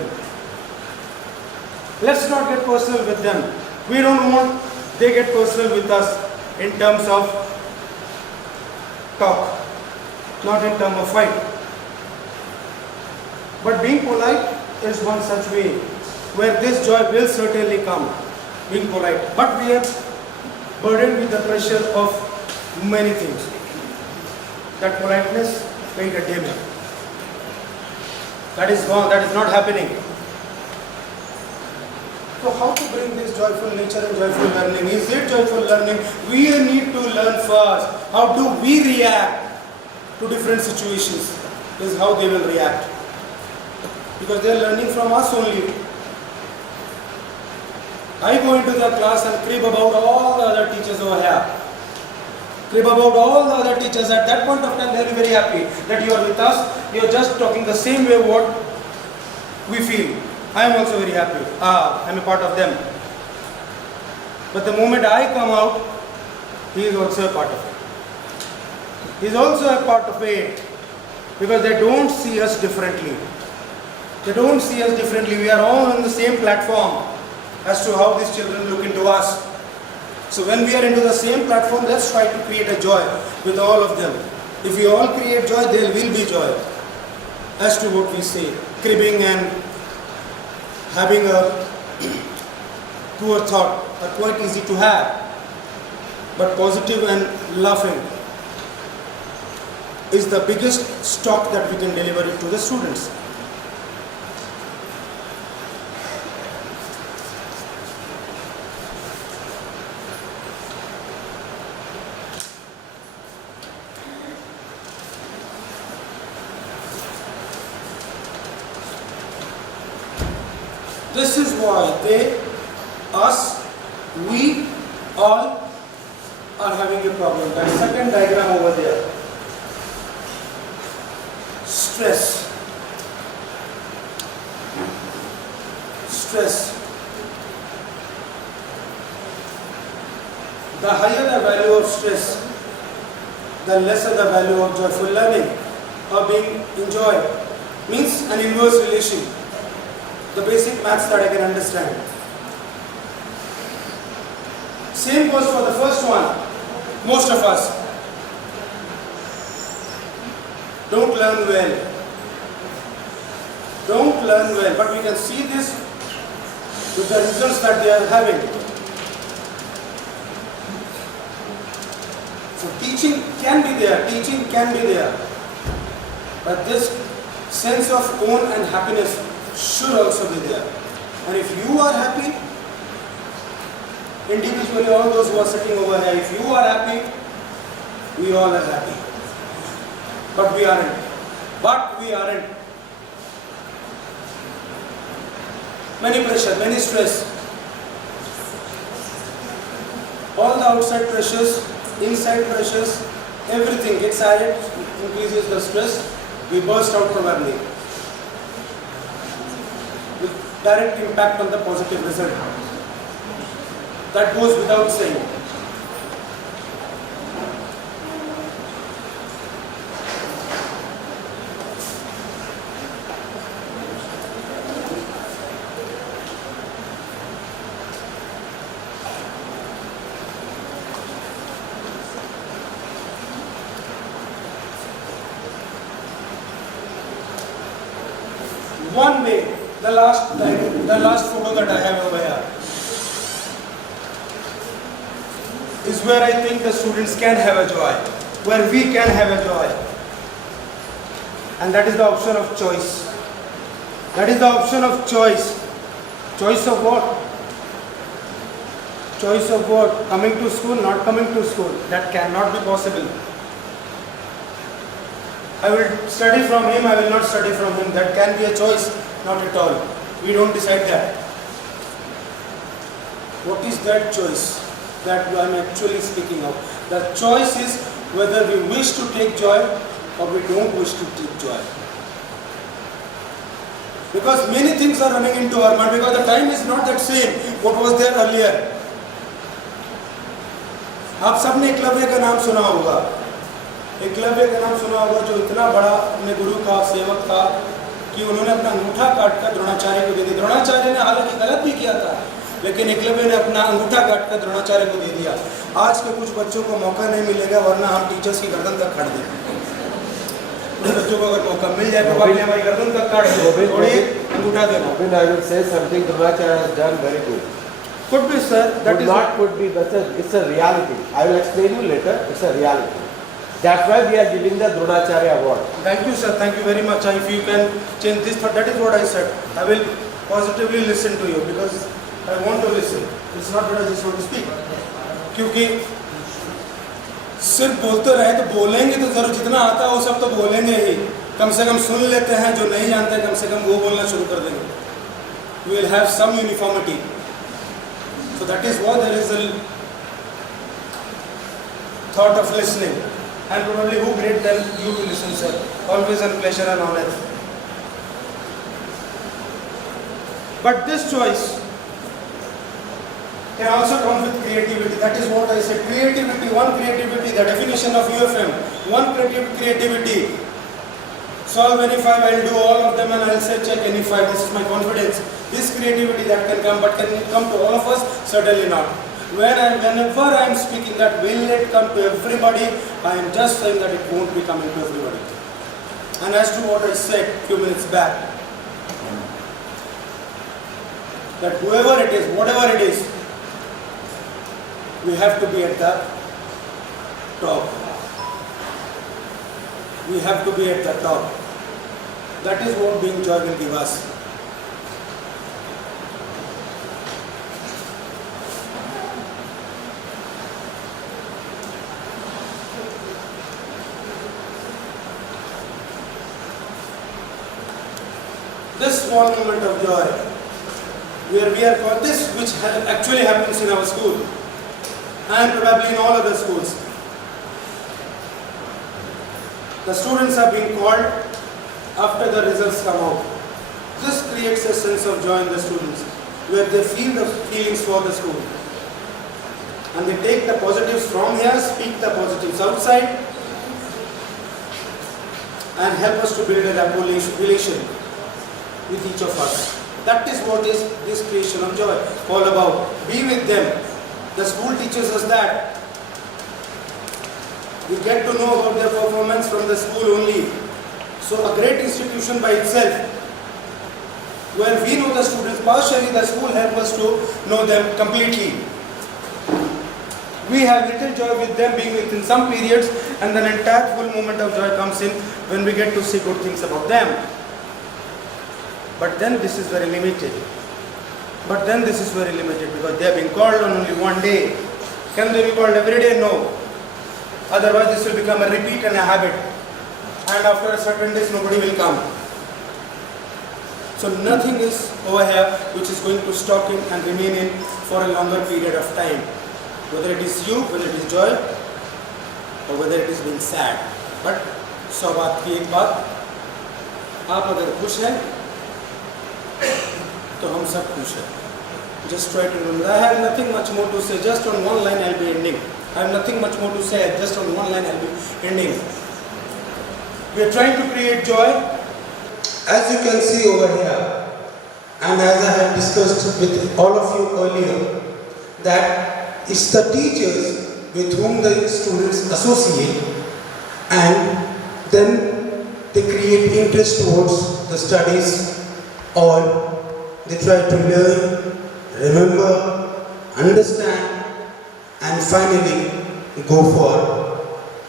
Let's not get personal with them. We don't want they get personal with us in terms of talk, not in terms of fight. But being polite is one such way where this joy will certainly come, being polite. But we are burdened with the pressure of many things. That politeness made a dim. That is gone, that is not happening. So how to bring this joyful nature and joyful learning? Is it joyful learning? We need to learn first. How do we react to different situations? Is how they will react. Because they are learning from us only. I go into the class and crib about all the other teachers over here. Crib about all the other teachers. At that point of time, they will be very happy that you are with us. You are just talking the same way what we feel. I am also very happy. I am a part of them. But the moment I come out, he is also a part of it. He is also a part of it. Because they don't see us differently. They don't see us differently. We are all on the same platform as to how these children look into us. So when we are into the same platform, let's try to create a joy with all of them. If we all create joy, there will be joy. As to what we say, cribbing and having a poor thought are quite easy to have. But positive and laughing is the biggest stock that we can deliver it to the students. This is why they, us, we all are having a problem. That second diagram over there. Stress. Stress. The higher the value of stress, the lesser the value of joyful learning or being enjoyed. Means an inverse relation. The basic maths that I can understand. Same goes for the first one. Most of us don't learn well. Don't learn well, but we can see this with the results that they are having. So teaching can be there, but this sense of own and happiness should also be there. And if you are happy, individually, all those who are sitting over here, if you are happy, we all are happy. But we aren't. Many pressure, many stress. All the outside pressures, inside pressures, everything gets added, increases the stress. We burst out probably. With direct impact on the positive result. That goes without saying. One way, the last photo that I have over here is where I think the students can have a joy, where we can have a joy. And that is the option of choice. That is the option of choice. Choice of what? Choice of what? Coming to school, not coming to school. That cannot be possible. I will study from him, I will not study from him. That can be a choice, not at all. We don't decide that. What is that choice that I am actually speaking of? The choice is whether we wish to take joy or we don't wish to take joy. Because many things are running into our mind, because the time is not that same what was there earlier. आप सबने एकलव्य का नाम सुना होगा. एकलव्य का नाम सुना होगा, जो इतना बड़ा अपने गुरु का सेवक था कि उन्होंने अपना अंगूठा काट कर द्रोणाचार्य को दे दिया। द्रोणाचार्य ने हालांकि गलत भी किया था, लेकिन एकलव्य ने अपना अंगूठा काट कर द्रोणाचार्य को दे दिया। आज के कुछ बच्चों को मौका नहीं मिलेगा, वरना हम टीचर्स की गर्दन तक काट देंगे। कुछ बच्चों को अगर मौका मिल जाए तो बाकी हमारी गर्दन तक काट दे, थोड़ी अंगूठा देना। I will say something Dronacharya has done very good. Could be, sir. That Could is not could be, it's a reality. I will explain you later. It's a reality. That's why we are giving the Dronacharya award. Thank you, sir. Thank you very much. If you can change this thought, that is what I said. I will positively listen to you because I want to listen. It's not that I just want to speak. क्योंकि सिर्फ बोलते रहे तो बोलेंगे तो जरूर, जितना आता है वो सब तो बोलेंगे ही, कम से कम सुन लेते हैं। जो नहीं जानते हैं कम से कम वो बोलना शुरू कर देंगे। We will have some uniformity. So that is why there is a thought of listening. And probably who great than you to listen, sir. Always a pleasure and honor. But this choice can also come with creativity. That is what I said. Creativity, one creativity, the definition of UFM. One creativity. Solve any 5, I'll do all of them and I'll say check any 5. This is my confidence. This creativity that can come, but can it come to all of us? Certainly not. Whenever I am speaking that will it come to everybody, I am just saying that it won't be coming to everybody. And as to what I said a few minutes back, that whoever it is, whatever it is, we have to be at the top. We have to be at the top. That is what being joy will give us. This small moment of joy, where we are called this, which actually happens in our school and probably in all other schools. The students are being called after the results come out. This creates a sense of joy in the students, where they feel the feelings for the school. And they take the positives from here, speak the positives outside, and help us to build a rapport relation with each of us. That is what is this creation of joy all about. Be with them. The school teaches us that. We get to know about their performance from the school only. So a great institution by itself, where we know the students partially, the school helps us to know them completely. We have little joy with them being within some periods, and then entire full moment of joy comes in when we get to see good things about them. But then this is very limited. Because they have been called on only one day. Can they be called every day? No. Otherwise this will become a repeat and a habit. And after a certain days nobody will come. So nothing is over here which is going to stop in and remain in for a longer period of time. Whether it is you, whether it is joy, or whether it is being sad. But सौ बात की एक बात, आप अगर खुश हैं तो हम सब खुश हैं. Just try to remember. I have nothing much more to say. Just on one line I'll be ending. I have nothing much more to say. Just on one line I'll be ending. We are trying to create joy. As you can see over here, and as I have discussed with all of you earlier, that it's the teachers with whom the students associate, and then they create interest towards the studies, or they try to learn, remember, understand, and finally go for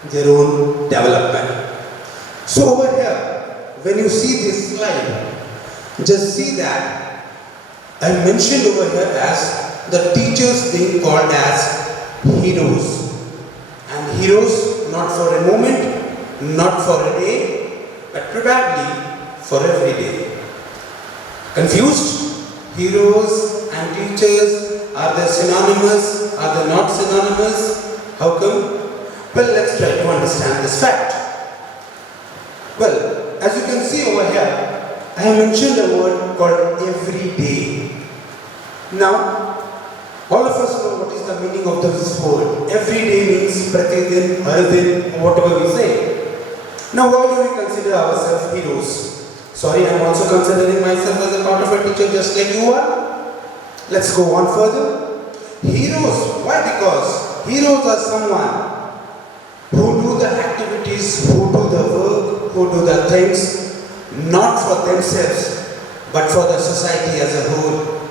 their own development. So over here, when you see this slide, just see that I mentioned over here as the teachers being called as heroes. And heroes not for a moment, not for a day, but probably for every day. Confused? Heroes and teachers, are they synonymous? Are they not synonymous? How come? Well, let's try to understand this fact. Well, as you can see over here, I have mentioned a word called every day. Now, all of us know what is the meaning of this word. Every day means pratidin, har din, or whatever we say. Now, why do we consider ourselves heroes? Sorry, I'm also considering myself as a part of a teacher just like you are. Let's go on further. Heroes. Why? Because heroes are someone who do the activities, who do the work, who do the things, not for themselves, but for the society as a whole.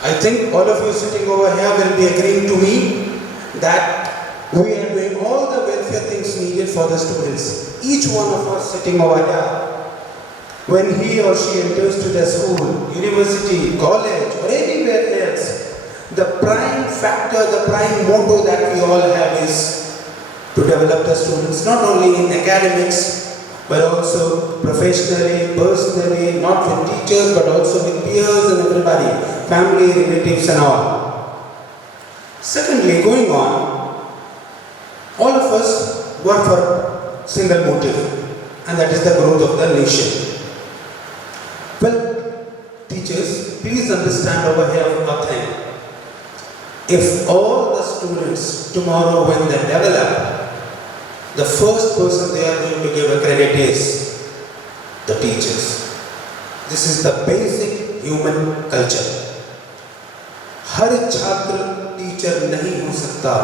I think all of you sitting over here will be agreeing to me that we are doing all the welfare things needed for the students. Each one of us sitting over here, when he or she enters to the school, university, college, or anywhere else, the prime factor, the prime motto that we all have is to develop the students not only in academics but also professionally, personally, not with teachers but also with peers and everybody, family, relatives and all. Secondly, going on, all of us work for a single motive, and that is the growth of the nation. Well, teachers, please understand over here one thing. If all the students tomorrow when they develop, the first person they are going to give a credit is the teachers. This is the basic human culture. हर छात्र teacher नहीं हो सकता,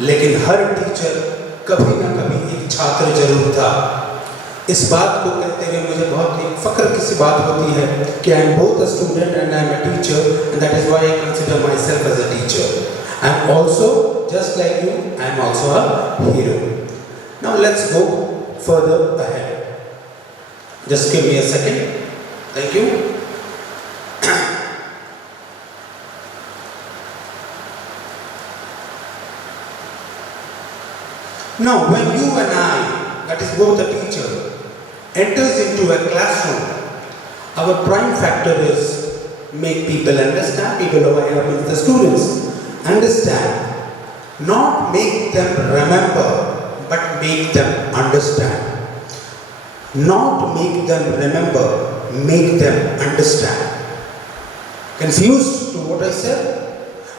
लेकिन हर teacher कभी ना कभी एक छात्र जरूर था. इस बात को कहते हुए मुझे बहुत ही फख्र की सी बात होती है कि I am both a student and I am a teacher, and that is why I consider myself as a teacher. I am also, just like you, I am also a hero. Now let's go further ahead. Just give me a second. Thank you. Now when you and I, that is both a teacher, enters into a classroom, our prime factor is make people understand, people over here means the students, understand, not make them remember, but make them understand. Not make them remember, make them understand. Confused to what I said?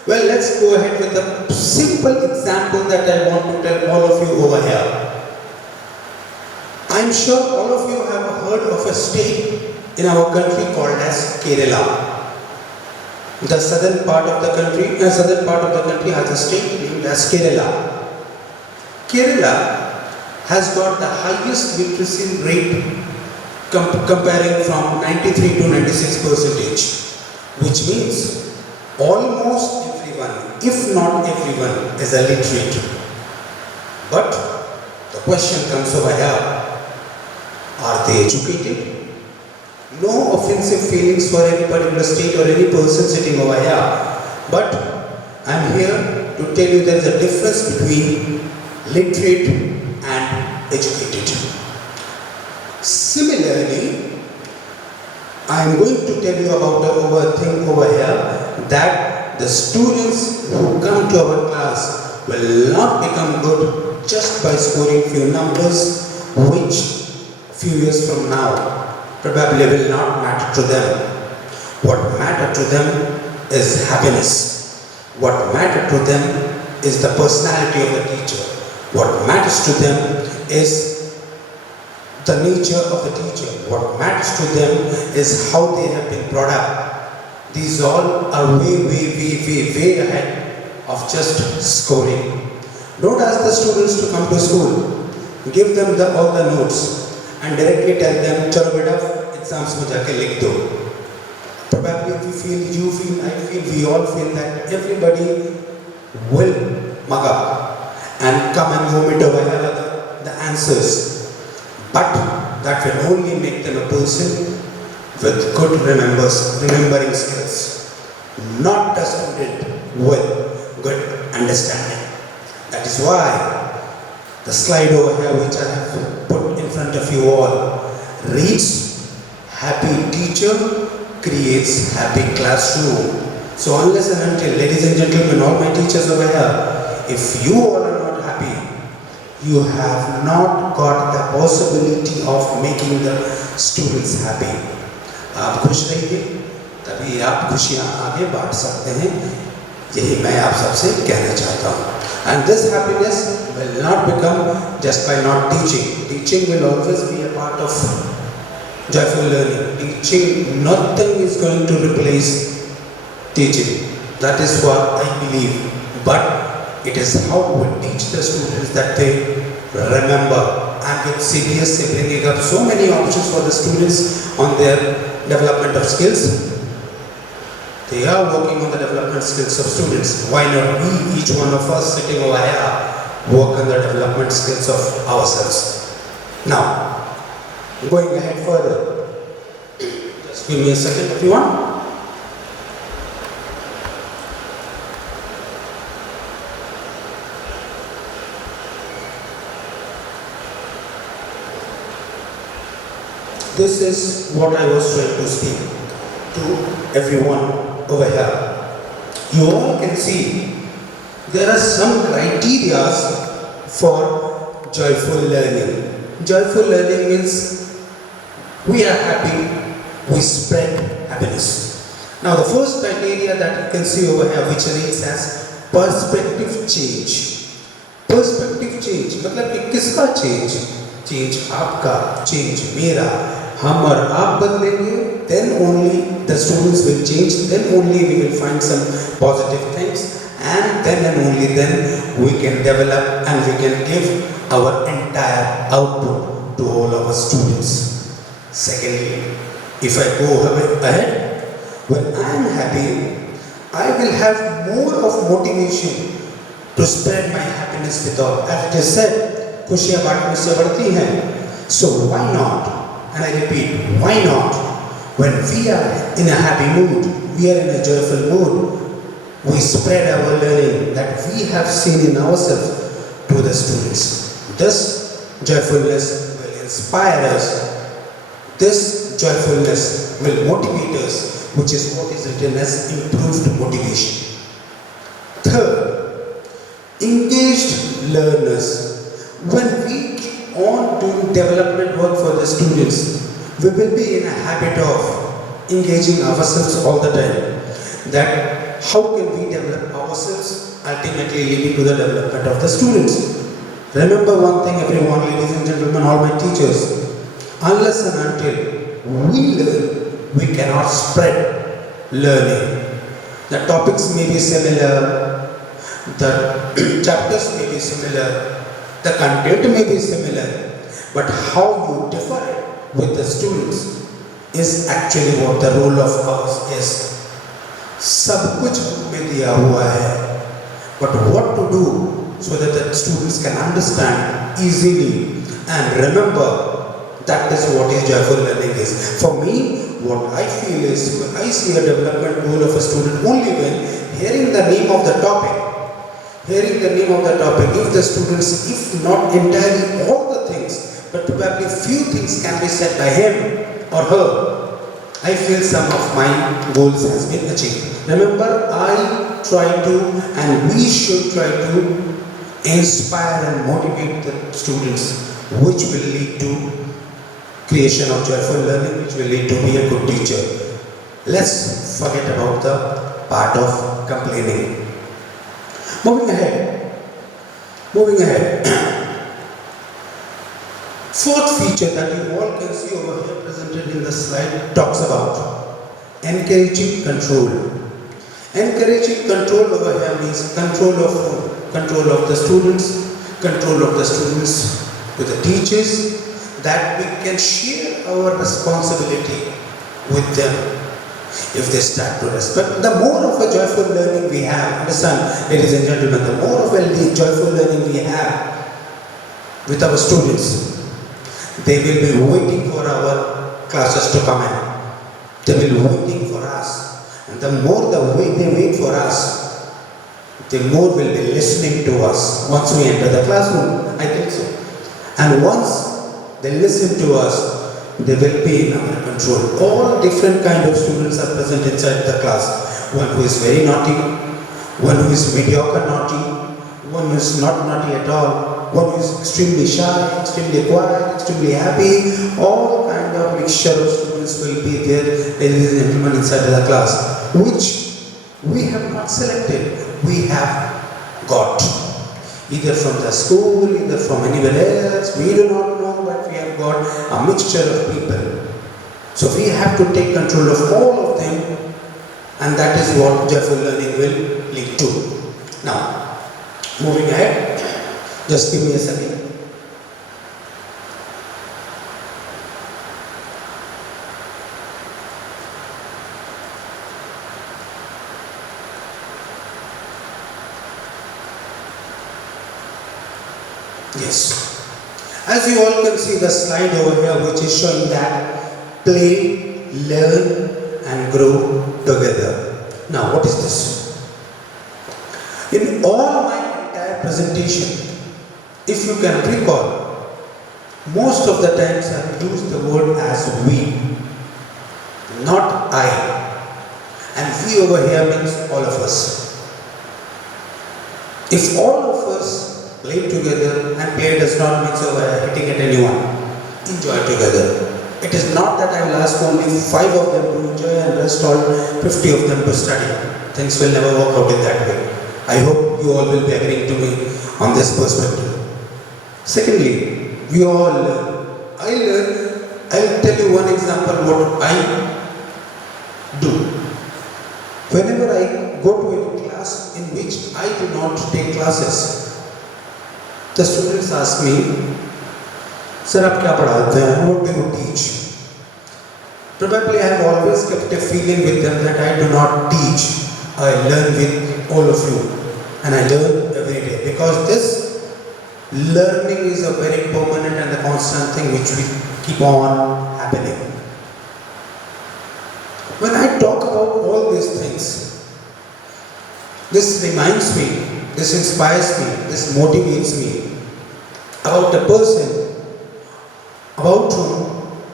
Well, let's go ahead with a simple example that I want to tell all of you over here. I'm sure all of you have heard of a state in our country called as Kerala. The southern part of the country has a state named as Kerala. Kerala has got the highest literacy rate comparing from 93 to 96%, which means almost everyone, if not everyone, is illiterate. But the question comes over here. Are they educated? No offensive feelings for any particular state or any person sitting over here. But I am here to tell you there is a difference between literate and educated. Similarly, I am going to tell you about a thing over here that the students who come to our class will not become good just by scoring few numbers, which few years from now probably will not matter to them. What matters to them is happiness. What matters to them is the personality of the teacher. What matters to them is the nature of the teacher. What matters to them is how they have been brought up. These all are way ahead of just scoring. Don't ask the students to come to school. Give them all the notes and directly tell them, chalo beta, exams mein jaake likh do. Probably we feel, you feel, I feel, we all feel that everybody will mug up and come and vomit over here the answers. But that will only make them a person with good remembering skills, not a student with good understanding. That is why the slide over here which I have put in front of you all reads, happy teacher creates happy classroom. So unless and until, ladies and gentlemen, all my teachers over here, if you all are not happy, you have not got the possibility of making the students happy. आप खुश रहिए, तभी आप खुशियाँ आगे बांट सकते हैं. यही मैं आप सबसे कहना चाहता हूँ. And this happiness will not become just by not teaching. Teaching will always be a part of joyful learning. Teaching, nothing is going to replace teaching. That is what I believe. But it is how we teach the students that they remember. And with CBSE bringing up so many options for the students on their development of skills, they are working on the development skills of students. Why not we, each one of us sitting over here, work on the development skills of ourselves? Now, going ahead further, just give me a second if you want. This is what I was trying to speak to everyone over here. You all can see there are some criteria for joyful learning. Joyful learning means we are happy, we spread happiness. Now the first criteria that you can see over here, which reads as perspective change. Perspective change मतलब कि किसका change? Change आपका, change मेरा. हम और आप बदलेंगे, then only the students will change, then only we will find some positive things, and then only then we can develop and we can give our entire output to all our students. Secondly, if I go ahead, when I am happy, I will have more of motivation to spread my happiness with all. As it is said, खुशियाँ बांटने से बढ़ती हैं. So why not? And I repeat, why not? When we are in a happy mood, we are in a joyful mood, we spread our learning that we have seen in ourselves to the students. This joyfulness will inspire us. This joyfulness will motivate us, which is what is written as improved motivation. Third, engaged learners. When we keep on doing development work for the students, we will be in a habit of engaging ourselves all the time. That how can we develop ourselves, ultimately leading to the development of the students. Remember one thing everyone, ladies and gentlemen, all my teachers, unless and until we learn, we cannot spread learning. The topics may be similar, the chapters may be similar, the content may be similar, but how you differ with the students is actually what the role of ours is. सब कुछ में दिया हुआ है, but what to do so that the students can understand easily and remember, that is what is joyful learning is. For me, what I feel is, I see a development goal of a student only when hearing the name of the topic, if the students, if not entirely all the things, but probably few things can be said by him or her, I feel some of my goals has been achieved. Remember, I try to, and we should try to inspire and motivate the students, which will lead to creation of joyful learning, which will lead to be a good teacher. Let's forget about the part of complaining. Moving ahead. Fourth feature that you all can see over here presented in the slide talks about encouraging control. Encouraging control over here means control of who? Control of the students, control of the students to the teachers, that we can share our responsibility with them. If they start to respect, the more of a joyful learning we have, understand, ladies and gentlemen, the more of a joyful learning we have with our students, they will be waiting for our classes to come in. They will be waiting for us. And the more they wait for us, the more will be listening to us once we enter the classroom. I think so. And once they listen to us, they will be in our control. All different kind of students are present inside the class. One who is very naughty, one who is mediocre naughty, one who is not naughty at all, one who is extremely shy, extremely quiet, extremely happy. All kind of mixture of students will be there, ladies and gentlemen, inside the class, which We have not selected, we have got. Either from the school, either from anywhere else, we do not know, but we have got a mixture of people. So we have to take control of all of them, and that is what joyful learning will lead to. Now, moving ahead, just give me a second. Yes. As you all can see the slide over here, which is showing that play, learn and grow together. Now what is this? In all my entire presentation, if you can recall, most of the times I have used the word as we, not I. And we over here means all of us. If all of us play together, and play does not mean hitting at anyone, enjoy together. It is not that I will ask only 5 of them to enjoy and rest all 50 of them to study. Things will never work out in that way. I hope you all will be agreeing to me on this perspective. Secondly, we all learn. I will tell you one example what I do. Whenever I go to any class in which I do not take classes, the students ask me, "Sir, आप क्या पढ़ाते हैं? What do you teach?" Probably I have always kept a feeling with them that I do not teach. I learn with all of you, and I learn every day, because this learning is a very permanent and a constant thing which will keep on happening. When I talk about all these things, this reminds me, this inspires me, this motivates me about a person about whom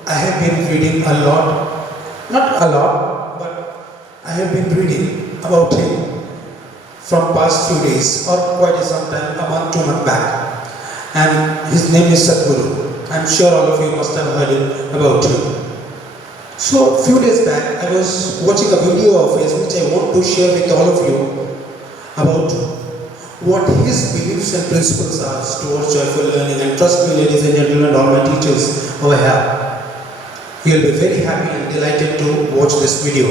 I have been reading a lot, not a lot, but I have been reading about him from past few days or quite some time, a month, 2 months back. And his name is Sadhguru. I'm sure all of you must have heard about him. So a few days back, I was watching a video of his which I want to share with all of you about what his beliefs and principles are towards joyful learning. And trust me, ladies and gentlemen, all my teachers over here, you'll be very happy and delighted to watch this video.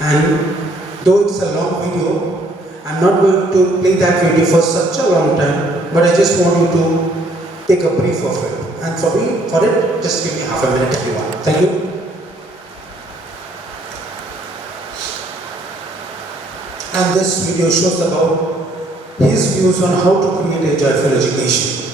And though it's a long video, I'm not going to play that video for such a long time, but I just want you to take a brief of it. And for it, just give me half a minute if you want. Thank you. And this video shows about his views on how to create a joyful education.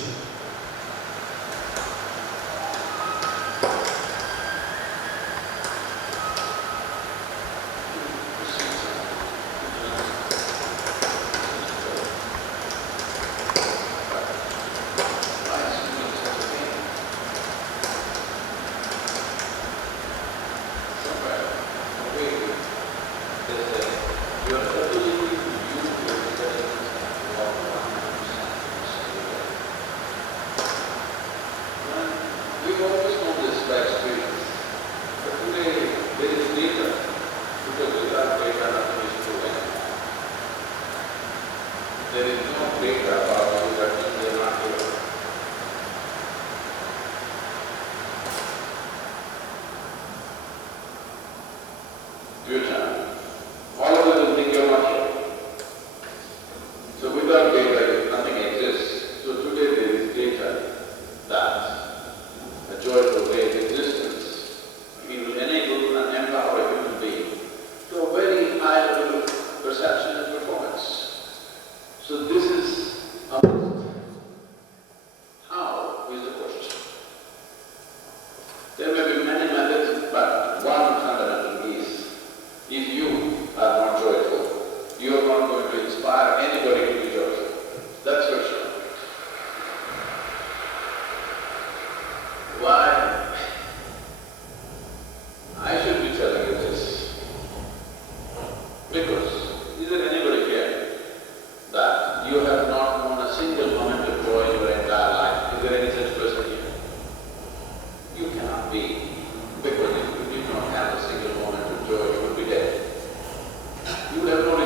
You have no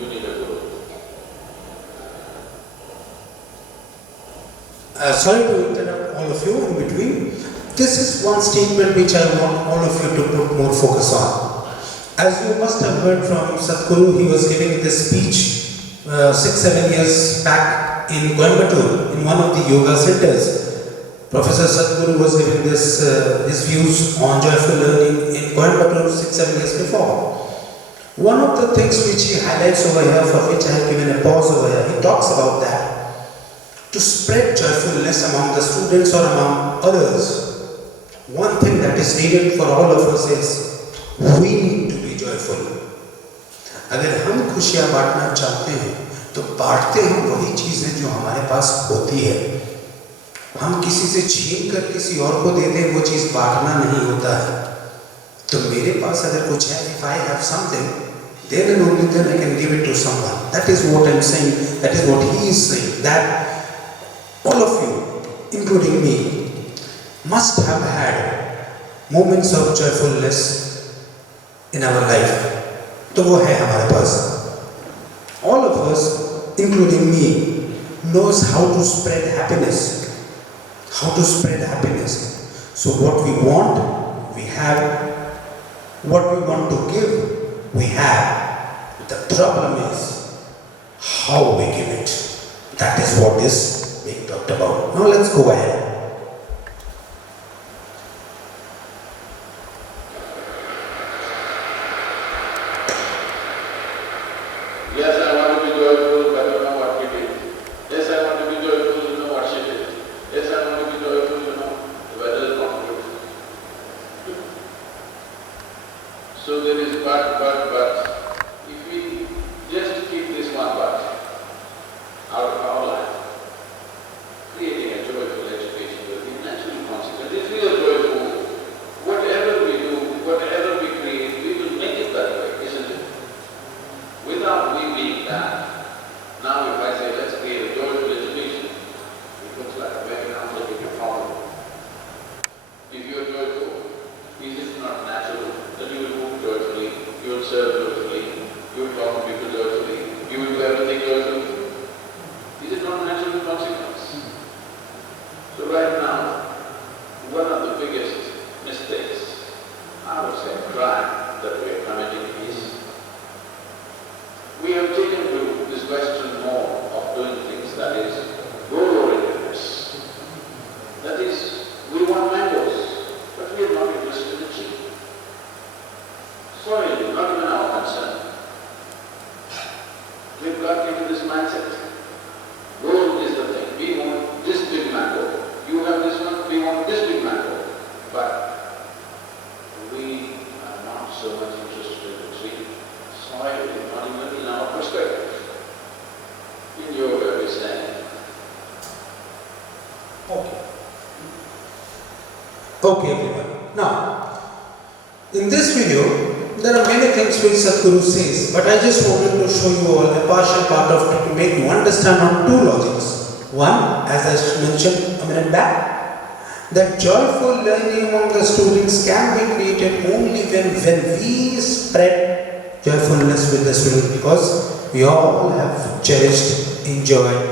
you need a guru. Sorry to interrupt all of you in between. This is one statement which I want all of you to put more focus on. As you must have heard from Sadhguru, he was giving this speech 6-7 years back in Coimbatore in one of the yoga centers. Professor Sadhguru was giving this his views on joyful learning in Coimbatore 6-7 years before. One of the things which he highlights over here, for which I have given a pause over here, he talks about that. To spread joyfulness among the students or among others, one thing that is needed for all of us is we need to be joyful. अगर हम खुशियाँ बांटना चाहते हैं तो बांटते हम वही चीज़ें जो हमारे पास होती है. हम किसी से छीन कर किसी और को दे दें वो चीज़ बांटना नहीं होता है. तो मेरे पास अगर कुछ है, if I have something, then and only then I can give it to someone. That is what I am saying. That is what he is saying. That all of you, including me, must have had moments of joyfulness in our life. तो वो है हमारे पास. All of us, including me, knows how to spread happiness. How to spread happiness. So what we want, we have. What we want to give, we have. The problem is how we give it. That is what is being talked about. Now let's go ahead. Yes, I want to be joyful, but you know what he did. Yes, I want to be joyful, you know what she did. Yes, I want to be joyful, you know, the weather is not good. So there is but. If we just keep this one but out of our life, creating a joyful education will be natural consequence. If we are joyful, whatever we do, whatever we create, we will make it that way, isn't it? Without we being that. Now if I say let's create a joyful education, it looks like a very complicated problem. If you are joyful, is it not natural that you will move joyfully, you will serve joyfully, you will talk to people joyfully, you will do everything joyfully? Is it not natural consequence? So right now, one of the biggest mistakes, I would say crime that we are committing is we have taken to this Western mode of doing things that is goal-orientedness. That is, we want mangoes, but we are not interested in achieving. Soil is not even our concern. We've got into this mindset. Goal is the thing. We want this big mango. You have this one, we want this big mango. But we are not so much interested in the tree. Soil is not even in our perspective. In yoga we say, Okay everyone. Now, in this video, there are many things which Sadhguru says, but I just wanted to show you all a partial part of it to make you understand on two logics. One, as I mentioned a minute back, that joyful learning among the students can be created only when we spread joyfulness with the students, because we all have cherished, enjoyed,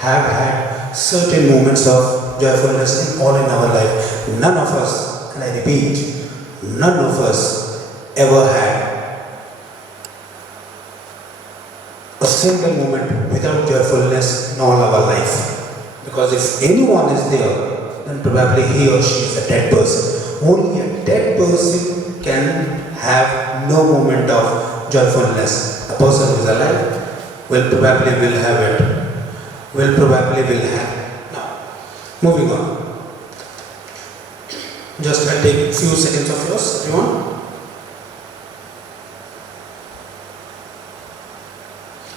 have had certain moments of joyfulness in our life. None of us, and I repeat, none of us ever had a single moment without joyfulness in all our life. Because if anyone is there, then probably he or she is a dead person. Only a dead person can have no moment of joyfulness. A person who is alive will probably have it. Now, moving on. Just I'll take a few seconds of yours, everyone.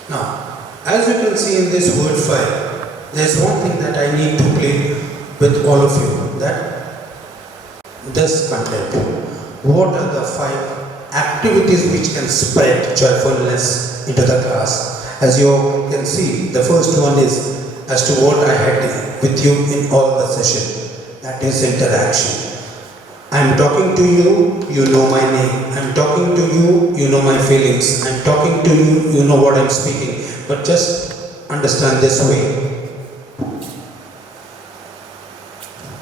Now, as you can see in this word file, there is one thing that I need to play with all of you, that this content. What are the 5 activities which can spread joyfulness into the class? As you can see, the first one is as to what I had with you in all the session, that is interaction. I'm talking to you, you know my name. I'm talking to you, you know my feelings. I'm talking to you, you know what I'm speaking. But just understand this way.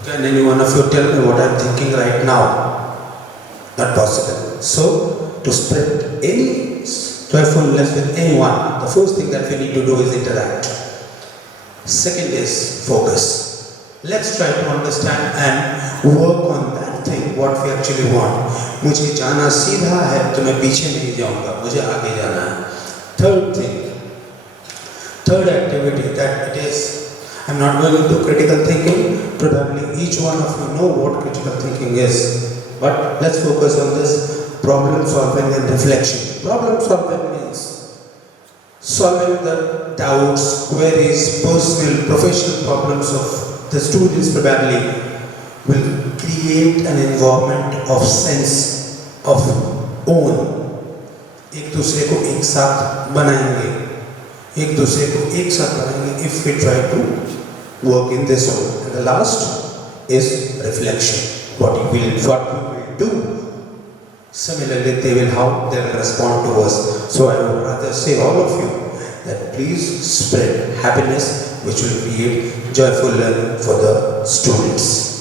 Can any one of you tell me what I'm thinking right now? Not possible. So, to spread any joyfulness with anyone, the first thing that we need to do is interact. Second is focus. Let's try to understand and work on that thing, what we actually want. मुझे जाना सीधा है तो मैं पीछे नहीं जाऊंगा, मुझे आगे जाना है. Third thing, third activity that it is, I'm not going into critical thinking. Probably each one of you know what critical thinking is. But let's focus on this problem solving and reflection. Problem solving means solving the doubts, queries, personal, professional problems of the students probably will create an environment of sense of own. एक दूसरे को एक साथ बनाएंगे, एक दूसरे को एक साथ बनाएंगे if we try to work in this way. And the last is reflection. What we will do. Similarly, how they will respond to us. So I would rather say all of you that please spread happiness which will create joyful learning for the students.